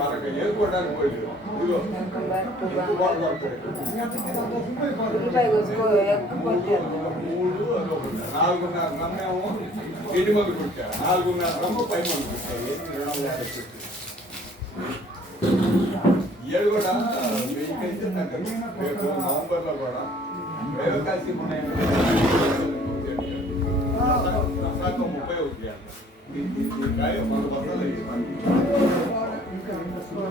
మనకు ఏరుకోవడానికి పోయి మూడు నాలుగున్నర నమ్మేమో ఇంటి మంది కుట్టారు 4.5 రమ్మ పై మంది కుట్టాయి 250 ఏడు కూడా వెయ్యికైతే రేపు నవంబర్లో కూడా వేవకాశి ఉన్నాయి 30 అవుతాయి మన బస్సులు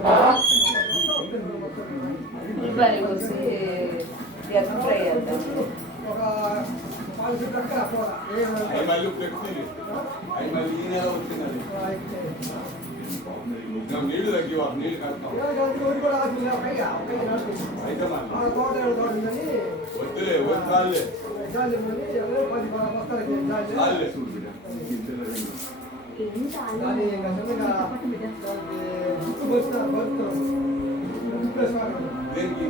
మళ్ళీ ఫ్లెక్సీ అవి మళ్ళీ ఈ నెల వచ్చిందండి నీళ్లు తగ్గి నీళ్లు కడతాం అయితే వద్దులే వద్దాలే దేనికి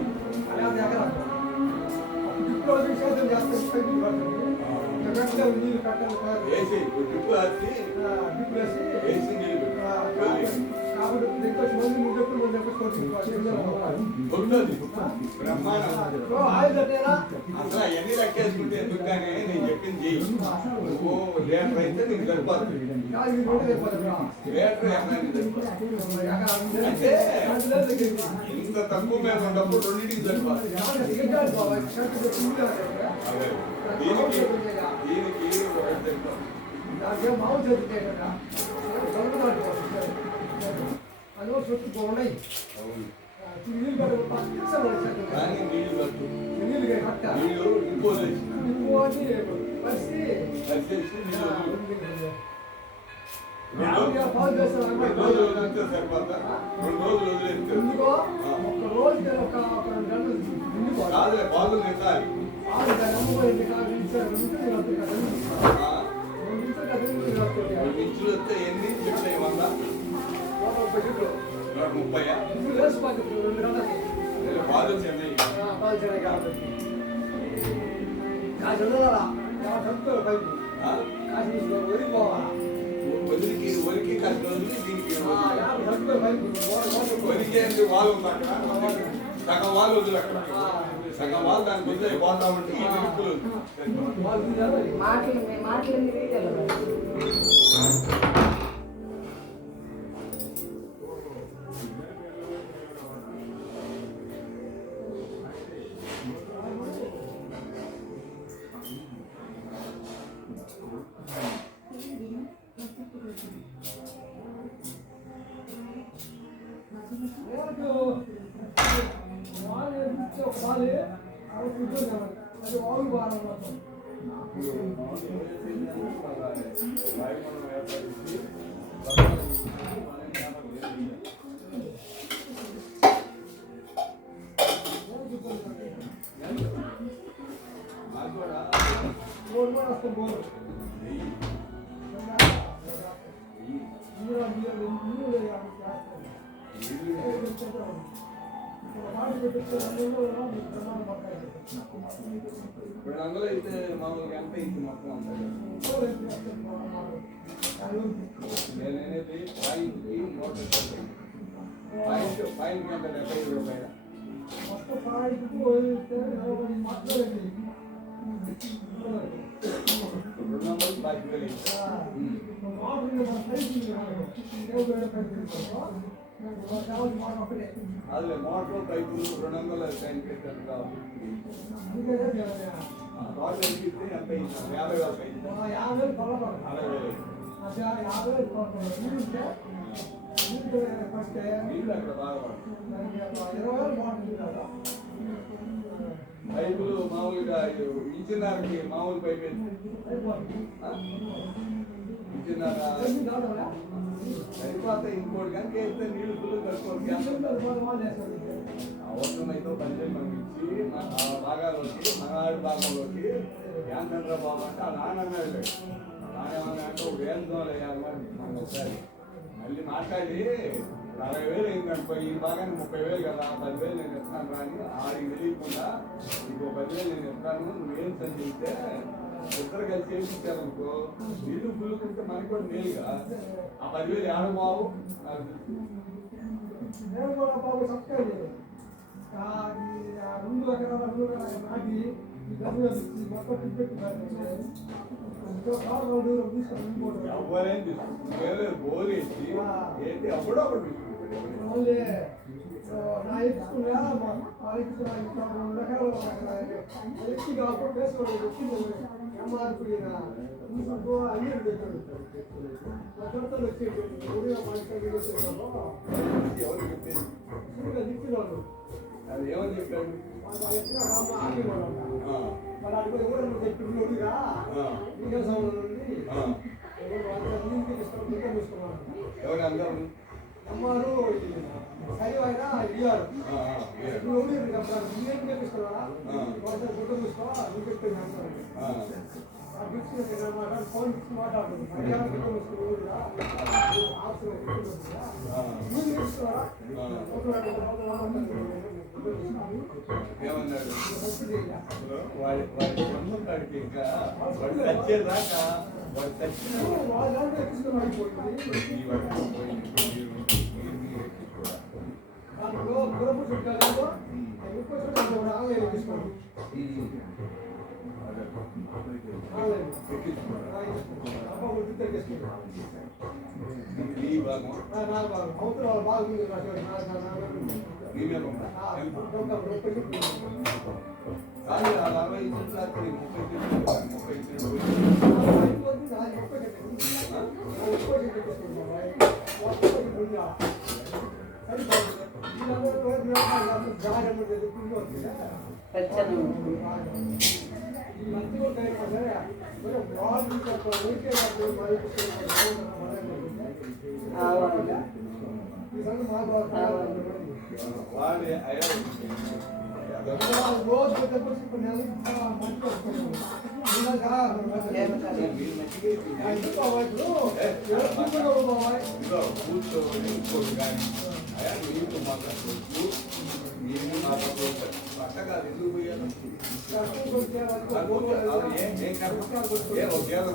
వేసి డ్రిప్ వేసి నీళ్ళు బ్రహ్మాండం అసలు అవన్నీ లెక్కేసుకుంటే ఎందుకనే నేను చెప్పింది చెయ్యి నువ్వు లీటర్ అయితే నీకు సరిపోతుంది లీటర్ అంటే ఇంత తక్కువ మీద ఉన్నప్పుడు రెండింటికి సరిపోతుంది దీనికి ఒకటి బాగుంది ఇంచులు వస్తే ఎన్ని చెప్తాయి 130 పాలు చెన్నై వరికి కష్టం దీనికి వరికి అంటే వాళ్ళు ఉంది అక్కడ సగం వాళ్ళు వదిలి అక్కడ సగం వాళ్ళు దానికి వదిలే పోతా ఉంటే ఈ వెలుపులు ఇప్పుడు అందులో అయితే మామూలుగా ఎంత ఇంటి మొత్తం నేనేది పాయింట్కి 150 పాయింట్కి ఎంత 75 రూపాయలు అదే మోటార్ పైపులు 200 టైం పెట్టారు కాబట్టి 50 అక్కడ బాగా పైపులు మామూలుగా ఇంజినీర్కి మామూలు పైపు ఇంజినీర్ సరిపోతే ఇంకోటి కనుక వేస్తే నీళ్లు ఫుల్ కట్టుకోవాలి అవసరమైతే పనిచేసి పంపించి ఆ భాగాల్లోకి మనాడు భాగంలోకి యాంత్ర బాబు అంటే ఆ నాన్నన్నాడు నానేమన్నా అంటే ఒక వేంద్రం వేయాలి మనం ఒకసారి మళ్ళీ మాట్లాడి 60,000 అయిందనుకో ఈ భాగాన్ని 30,000 కదా 10,000 నేను ఇస్తాను రాని ఆడికి తెలియకుండా ఇంకో 10,000 నేను ఇస్తాను నువ్వేం పని చేస్తే ఇద్దరు కలిసి చేయించారనుకో నీళ్ళు పుల్లుకుంటే మనకి కూడా మేలుగా ఆ 10,000 ఆడబావు నేను కూడా బాబు సబ్స్క్రైబ్ చేయలేదు. ఈ 2 ఎకరాల నాటి ఈ డబ్బులు మొత్తం టికెట్ నా ఎత్తుకున్నా వాళ్ళకి 2 ఎకరాలు ఎత్తి కాబట్టి వేసుకోవడం వచ్చింది ఎంఆర్పి అన్ని పెట్టాడు కొత్తలు వచ్చేది ఇచ్చినాడు. అది ఏమని చెప్పాడు? మరి అడుగు ఎవరు చెప్పిగా నీకే సంబంధం ఉంది. ఎవరు అందరూ అమ్మారు సరి అయినా ఇయ్యారు. ఇంకేం చేపిస్తున్నారా గుడ్డ చూసుకో నువ్వు చెప్పింది అంటారు. ఫోన్ ఇచ్చి మాట్లాడుతుంది ఏమన్నాడు? వాడి సొంతం కాడికి ఇంకా వాడు వచ్చేదాకా వాడు చచ్చిన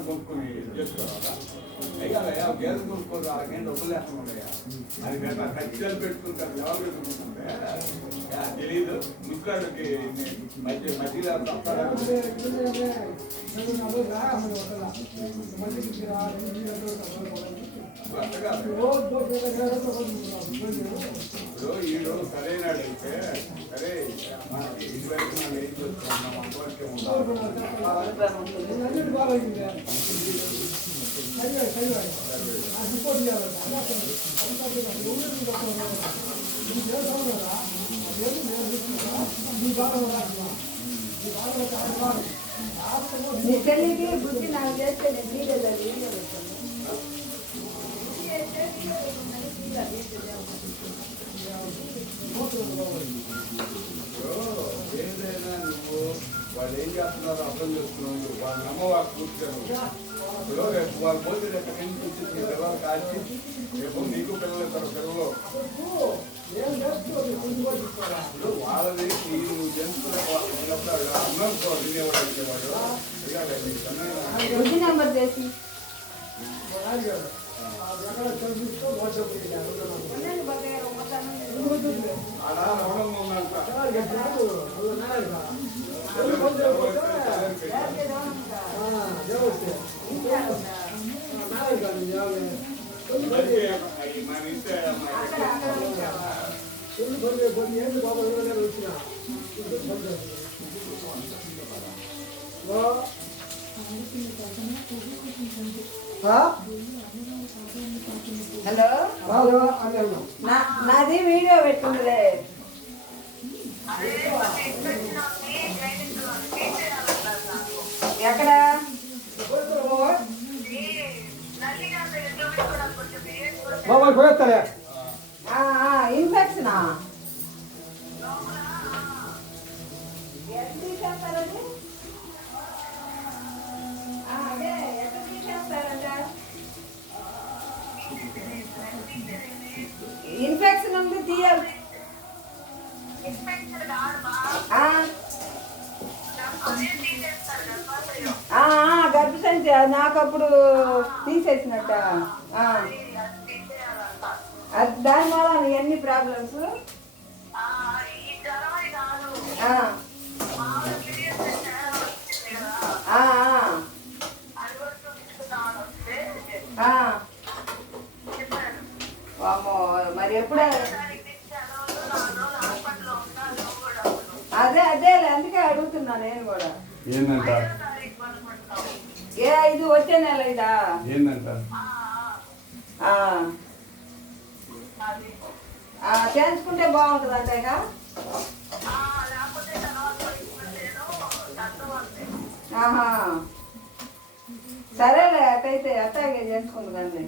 కొనుక్కుని చేసుకోవాలా? అయ్యా గేదె కొనుక్కోరు అలాగేం డబ్బులు లేకుండా అది ఖచ్చితంగా పెట్టుకుంటారు. ఎవరు పెట్టుకుంటుంటే తెలీదు ముట్లాడికి మధ్యలో ఈడు సరైనడైతే సరే మనకి ఇటువైపు మనం ఏం చేస్తున్నాం అంతవరకే నీ చెల్లికి బుద్ధి నాకు చేస్తే నేను తీరేది ఏదైనా నువ్వు వాళ్ళు ఏం చేస్తున్నారో అర్థం చేసుకున్నావు. వాళ్ళ నమ్మవాళ్ళు కూర్చొని రేపు వాళ్ళు పోతే రేపు ఎక్కడి నుంచి మీ పిల్లలు కాల్చి రేపు నీకు పిల్లలు ఇస్తారు. పిల్లలు వాళ్ళది నువ్వు జంతువులు అన్నం తినేవాడు అలా రుణంగా ఉందంట. హలో నాది వీడియో పెట్టుందిలే. ఎక్కడ ఇన్ఫెక్షనా అదే ఎక్కడ తీసేస్తారంట? ఇన్ఫెక్షన్ ఉంది తీయాలి. గర్భసంచి నాకు అప్పుడు తీసేసినట్ట. దాని వల్ల ఎన్ని ప్రాబ్లమ్స్. వామ్మో, మరి ఎప్పుడు అదే అందుకే అడుగుతున్నా నేను కూడా. ఏందంట ఇది వచ్చే నెల ఇదా ఏందంట చేయించుకుంటే బాగుంటుంది అంతేగా. ఆహా, సరేలే అట్టయితే అట్టాగే చేయించుకుంది కానీ.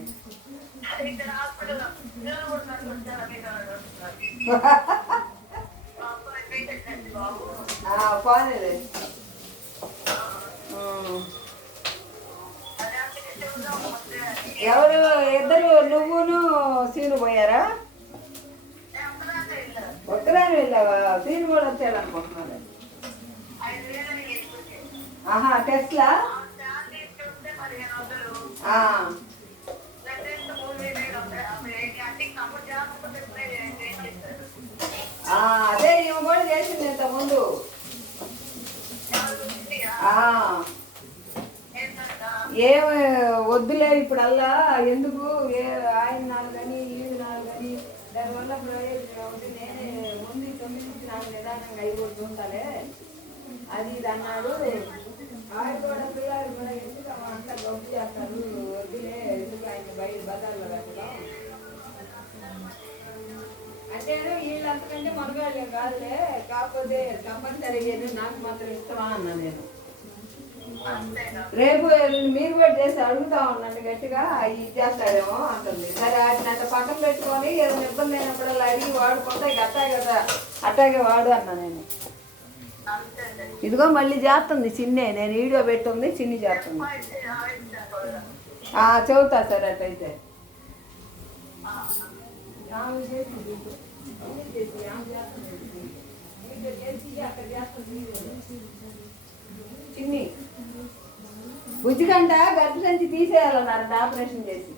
పోనీలే. ఎవరు ఇద్దరు, నువ్వును సీను పోయారా? ఒక్కదాని వెళ్ళావా? సీను కూడా వచ్చాడు అనుకుంటున్నాను. ఆహా, టెస్ట్లా? అదే ఇవి కూడా చేసింది ఇంతకుముందు. ఏమి వద్దులే ఇప్పుడల్లా, ఎందుకు ఆయన నాలుగు కానీ ఈడు నాలుగు కానీ దానివల్ల ప్రయోజనం ఉంది. నేనే ముందు 9 నుంచి 4 నిదానంగా అయిపోతుంటాలే అది ఇది అన్నాడు. ఆయన కూడా పిల్లలు కూడా ఎందుకు అంతా గొప్ప చేస్తారు, వద్దులే ఎందుకు ఆయన బయట బజార్లో పెట్టడం అంటే. వీళ్ళు అంతకంటే మరగాళ్ళే కాదులే, కాకపోతే కంపల్సరీ నాకు మాత్రం ఇష్టమా అన్నా నేను. రేపు మీరు కూడా చేసి అడుగుతా ఉండండి గట్టిగా, ఇది చేస్తాడేమో అంటుంది. సరే వాటిని అంత పక్కన పెట్టుకొని ఏదైనా ఇబ్బంది అయినప్పుడల్లా అడిగి వాడుకుంటా, ఇక అట్టాగే వాడు అన్నా నేను. ఇదిగో మళ్ళీ చేస్తుంది చిన్నే, నేను వీడియో పెట్టుంది చిన్ని చేస్తుంది. చెబుతా సరే అట్టయితే. చిన్ని బుజ్జిగంట గర్భ సంచి తీసేయాలన్నారంట ఆపరేషన్ చేసి.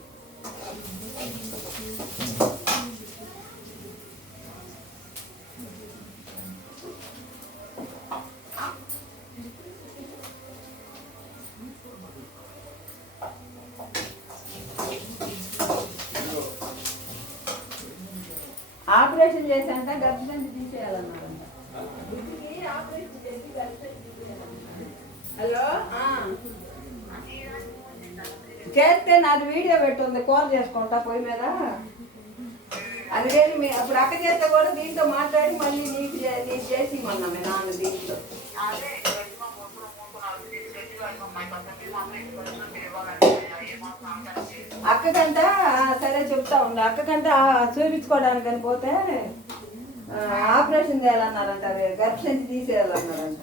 ఆపరేషన్ చేశాంట గర్భ సంచి తీసేయాలన్నారంట. బుజ్జికి ఆపరేషన్ చేసి గర్భ సంచి తీసేయాలన్నారు. హలో, చేస్తే నాది వీడియో పెట్టుంది, కాల్ చేసుకుంటా పొయ్యి మీద. అందుకని అప్పుడు అక్క చేస్తే కూడా దీంతో మాట్లాడి మళ్ళీ నీకు చేసి ఇవ్వన్నా మీ నాన్న దీంట్లో. అక్కకంట సరే చెప్తా ఉండు. అక్కకంట చూపించుకోవడానికి అని పోతే ఆపరేషన్ చేయాలన్నారంట, గర్భ సంచి తీసేయాలన్నారంట.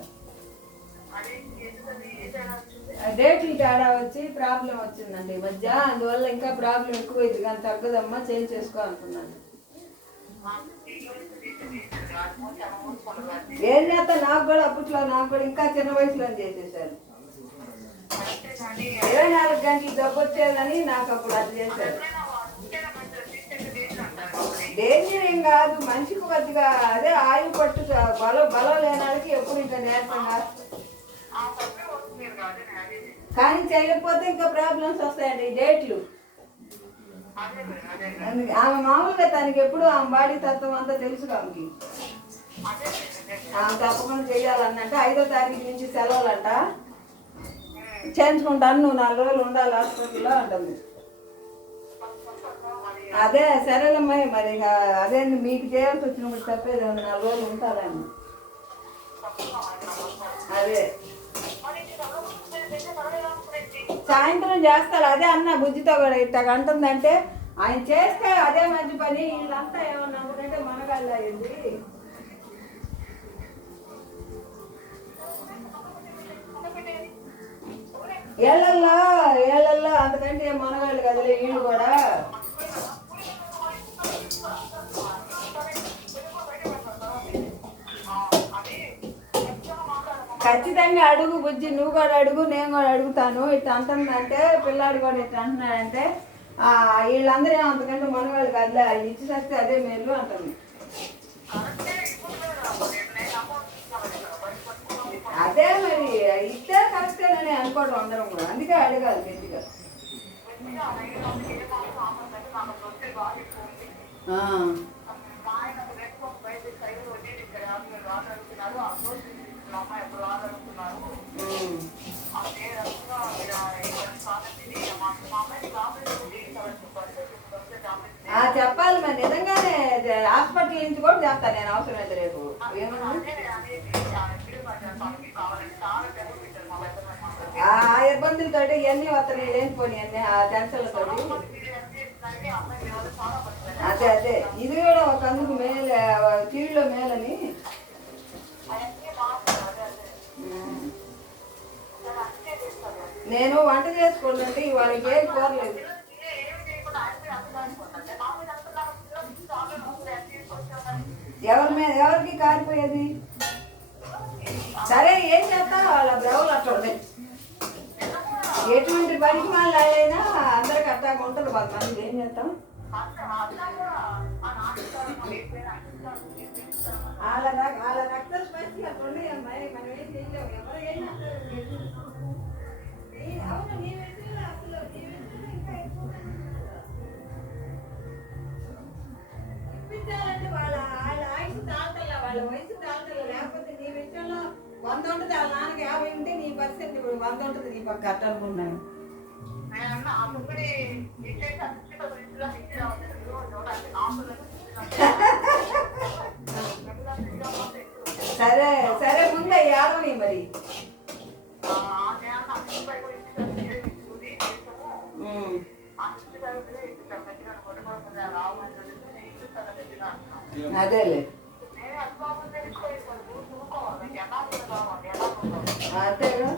డేట్లు తేడా వచ్చి ప్రాబ్లం వచ్చిందండి ఈ మధ్య, అందువల్ల ఇంకా ప్రాబ్లం ఎక్కువైంది కానీ తగ్గదమ్మా, చేంజ్ చేసుకో అంటున్నాను. ఏం చేస్తా, నాకు కూడా అప్పట్లో నాకు కూడా ఇంకా చిన్న వయసులో చేసేసారు. 24 గంటలు డబ్బు వచ్చేదని నాకు అప్పుడు అది చేశారు. డేంజర్ ఏం కాదు, మనిషికి కొద్దిగా అదే ఆయువు పట్టు, బలం లేనాడికి ఎప్పుడు ఇంకా నేర్పంగా. కానీ చేయకపోతే ఇంకా ప్రాబ్లమ్స్ వస్తాయండి డేట్లు. ఆమె మామూలుగా తనకి ఎప్పుడు ఆమె బాడీ తత్వం అంతా తెలుసు. ఆమెకి ఆమె తప్పకుండా చెయ్యాలన్నట్టు 5వ తారీఖు నుంచి సెలవులంట. చేయించుకుంటాను, నువ్వు 4 రోజులు ఉండాలి హాస్పిటల్లో అంటుంది. అదే సరేలమ్మాయి, మరి అదే మీకు చేయాల్సి వచ్చినప్పుడు తప్పేది 4 రోజులు ఉంటారని. అదే సాయంత్రం చేస్తారు. అదే అన్న బుజ్జితో కూడా ఇట్లా అంటుందంటే ఆయన చేస్తే అదే మంచి పని. వీళ్ళంతా ఏమన్నా అనుకుంటే మనగాళ్ళు అయ్యింది. ఏళ్ళల్లో అంతకంటే మనగాళ్ళు కదలే వీళ్ళు కూడా. ఖచ్చితంగా అడుగు బుజ్జి, నువ్వు కూడా అడుగు, నేను కూడా అడుగుతాను. ఇట్లా అంటుందంటే పిల్లాడు కూడా ఇట్లా అంటున్నాడంటే వీళ్ళందరూ అంతకంటే మనవాళ్ళు కాదులే, ఆయన ఇచ్చి చేస్తే అదే మేలు అంటుంది. అదే మరి ఇస్తే కరెక్టేనని అనుకోవడం అందరం కూడా, అందుకే అడగాలి గట్టిగా. చెప్పాలి మరి, నిజంగానే హాస్పిటల్ నుంచి కూడా చేస్తాను నేను, అవసరం అయితే రేపు. ఆ ఇబ్బందులతో ఇవన్నీ వస్తాయి, లేనిపోయి అన్నీ ఆ టెన్షన్లతో. అదే అదే ఇది కూడా ఒక అందుకు మేలు, టీవీలో మేలని. నేను వంట చేసుకోండి, వాళ్ళకి ఏం కోరలేదు. ఎవరికి కారిపోయేది? సరే ఏం చేస్తారో వాళ్ళ బ్రౌలు అట్లా ఉంటాయి. ఎటువంటి పనికి వాళ్ళైనా అందరికి అట్టాగా ఉంటుంది. కొంతమంది ఏం చేస్తాం, వాళ్ళ రక్త స్పర్శ అట్లా ఉన్నాయి అమ్మాయి, మనం ఏం చేయలేము. ఎవరు ఏం చేస్తారు? అవును, నీ విషయంలో అసలు నీ విషయంలో ఇంకా ఎక్కువ ఇప్పించాలంటే వాళ్ళ ఆయుష్ తాగుతల్లా, వాళ్ళ వయసు తాగుతల్లా. లేకపోతే నీ విషయంలో 100 ఉంటుంది, వాళ్ళ నాన్నకి 50 ఉంటే నీ పరిస్థితి ఇప్పుడు 100 ఉంటుంది. నీ పక్క అట్ట అనుకున్నాను. సరే సరే, ముందే ఏడవని మరి. అదేలే అంతేగా.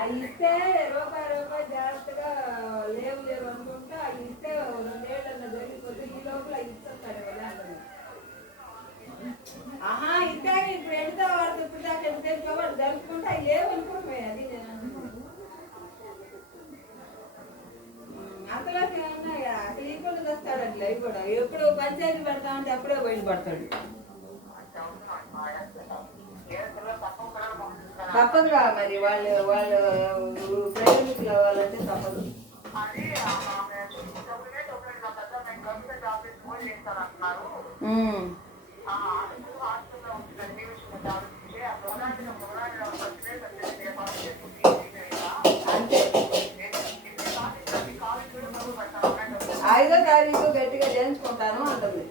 అవి ఇస్తే రూపాయి జాగ్రత్తగా లేవు అనుకుంటే, అవి ఇస్తే 2 ఏళ్ళన్నా జరిగిపోతే ఈ లోపల ఇస్తాడు కదా. ఇస్తే ఇప్పుడు ఎంత వాడు ఇప్పుడు దాకా ఎంత తెచ్చుకోవాడు జరుపుకుంటే అవి లేవు అనుకోవడమే. అది నేను అంతలోకి ఏమన్నా అసలు ఈ కూడా తెస్తాడండి. అవి కూడా ఎప్పుడు పంచాయతీ పెడతామంటే అప్పుడే బయటపడతాడు. తప్పదుగా మరి, వాళ్ళు ప్రైవేట్ కావాలంటే తప్పదు. అంతే, 5వ తారీఖు గట్టిగా చేయించుకుంటాను అంటుంది.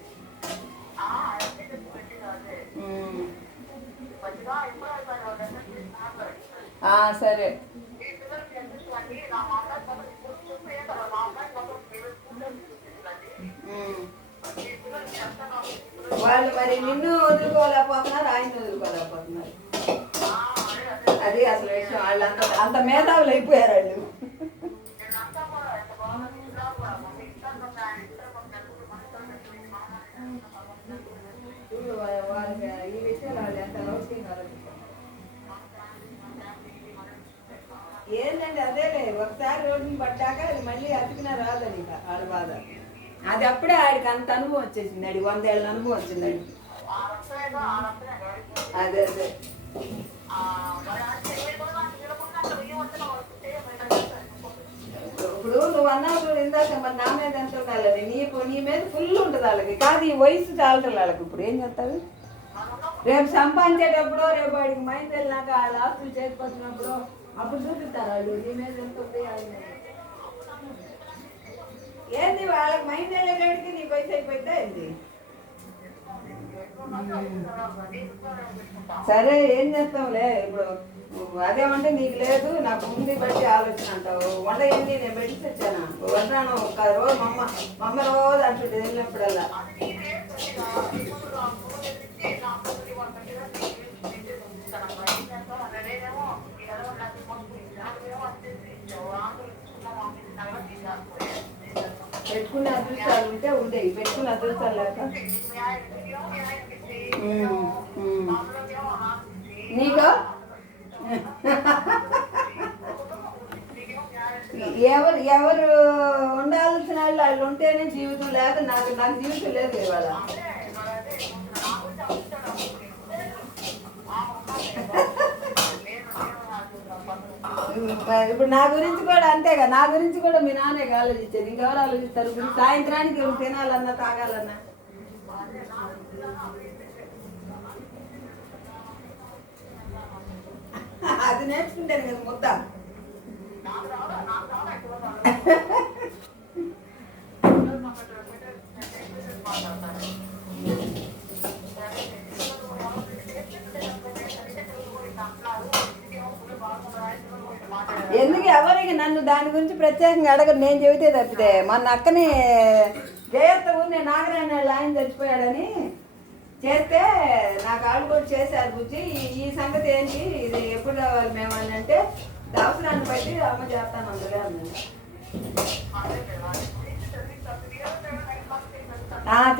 సరే వాళ్ళు మరి నిన్ను వదులుకోలేకపోతున్నారు, ఆయన వదులుకోలేకపోతున్నారు. అది అసలు విషయం. వాళ్ళు అంత మేధావులు అయిపోయారు వాళ్ళు. వాళ్ళకి ఈ విషయాలు వాళ్ళు ఎంత లౌకికంగా ఏంటంటే అదేలే, ఒకసారి రోడ్డుని పడ్డాక అది మళ్ళీ అతికినా రాదని వాళ్ళ బాధ. అది అప్పుడే ఆడికి అంత అనుభవం వచ్చేసింది, ఆడికి 100 ఏళ్ళ అనుభవం వచ్చింది ఆడికి. అదే అదే ఇప్పుడు నువ్వు అన్నావు ఇందాక మరి నా మీద ఎంత ఉండాలని, నీ మీద ఫుల్ ఉంటుంది వాళ్ళకి. కాదు ఈ వయసు చాలటం వాళ్ళకి. ఇప్పుడు ఏం చేస్తారు? రేపు సంపాదించేటప్పుడు, రేపు వాడికి మైండ్ వెళ్ళినాక వాళ్ళ ఆస్తులు చేసిపోతున్నప్పుడు అప్పుడు చూపిస్తారు వాళ్ళు నీ మీద ఎంత ఉంది. ఏంది వాళ్ళకి మైండ్ వెళ్ళేటికి నీకు వయసు అయిపోయిందా ఏంది? సరే ఏం చేస్తావులే. ఇప్పుడు అదేమంటే నీకు లేదు, నాకు ఉంది బట్టి ఆలోచన అంటావు. వంట ఏంటి నేను పెట్టి తెచ్చాను వంటాను. ఒక రోజు మా అమ్మ రోజు అంటుంటే వెళ్ళినప్పుడల్లా. పెట్టుకునే అదృష్టాలు ఉంటే ఉండేవి, పెట్టుకునే అదృష్టాలు లేక నీకు ఎవరు ఎవరు ఉండాల్సిన వాళ్ళు ఉంటేనే జీవితం లేదు. నాకు జీవితం లేదు ఇవాళ. ఇప్పుడు నా గురించి కూడా అంతేగా, నా గురించి కూడా మీ నాన్నే ఆలోచించేది. ఇంకెవరు ఆలోచిస్తారు? ఇప్పుడు సాయంత్రానికి తినాలన్నా తాగాలన్నా అది నేర్చుకుంటాను కదా ముద్ద. ఎందుకు ఎవరికి నన్ను దాని గురించి ప్రత్యేకంగా అడగరు, నేను చెబితే తప్పితే. మొన్న అక్కని జయత్త ఊరినే నాగరాయణ ఆయన చచ్చిపోయాడని చేస్తే నాకు ఆళ్ళు కూడా చేశారు. బుజ్జి ఈ సంగతి ఏంటి, ఇది ఎప్పుడు రావాలి మేము అని అంటే అవసరాన్ని బట్టి అమ్మ చేస్తాను అందులో అన్నాను.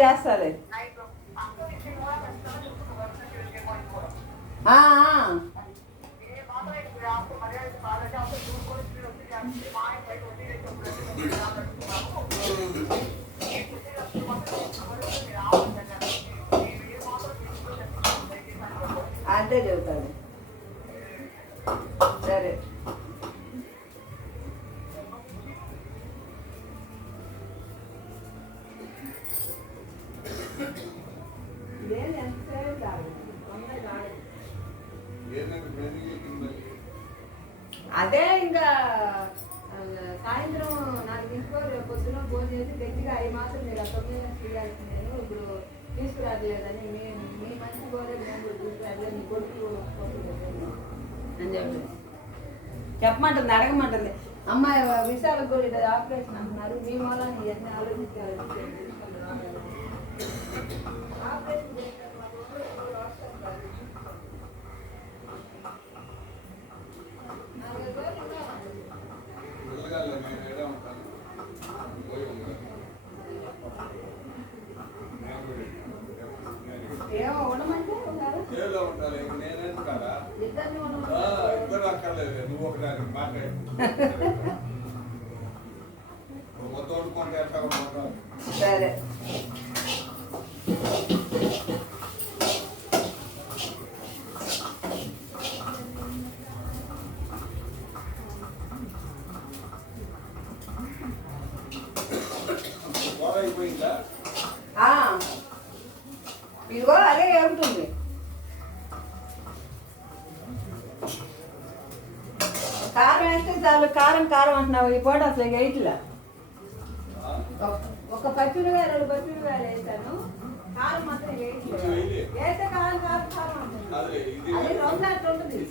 చేస్తాలే. అంతే చెబుతాను. సరే అదే ఇంకా సాయంత్రం నాకు ఇంట్లో పొద్దున ఫోన్ చేసి గట్టిగా 5 మాసాలు మీరు ఆ 9 చేయాల్సి నేను ఇప్పుడు తీసుకురాలేదని మీ మంచి కోరే నేను కూడా తీసుకురాలేదు, నీ కొడుకు అని చెప్పమంటుంది, అడగమంటుంది. అమ్మాయి విశాలకు కూడా ఇది ఆపరేషన్ అంటున్నారు, మీ మూలాన్ని ఇవన్నీ ఆలోచించాలి. ఆపరేషన్ ఏమో ఉండమంటే ఇద్దరిని సరే. ఇదిగో అదే ఏముంటుంది. కారం వేస్తే చాలు. కారం కారం అంటున్నావు, ఈ పూట అసలు వేయట్లా. ఒక పచ్చిమిరకాయ 2 పచ్చిమిరకాయలు వేసాను, కారం మాత్రం వేయట్లేదు. వేస్తే కారం కారం కారం అంటుంది. అది 2 సార్లు ఉంటుంది.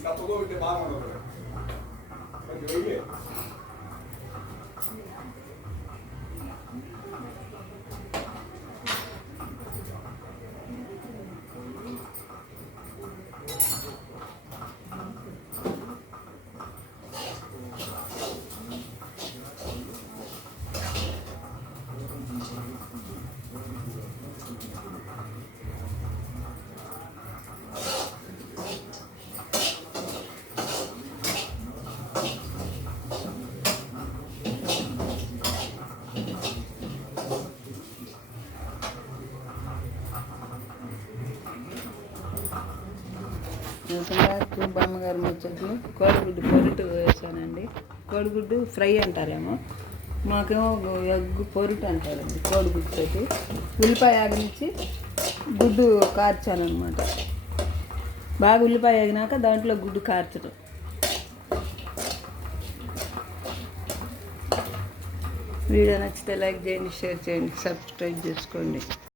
బామ్మగారు ముచ్చట్లు కోడిగుడ్డు పొరుటు వేసానండి. కోడిగుడ్డు ఫ్రై అంటారేమో, మాకేమో ఎగ్ పొరుటు అంటారండి. కోడిగుడ్డుతోటి ఉల్లిపాయ ఆగనిచ్చి గుడ్డు కార్చానమాట. బాగా ఉల్లిపాయ ఆగినాక దాంట్లో గుడ్డు కార్చడం. వీడియో నచ్చితే లైక్ చేయండి, షేర్ చేయండి, సబ్స్క్రైబ్ చేసుకోండి.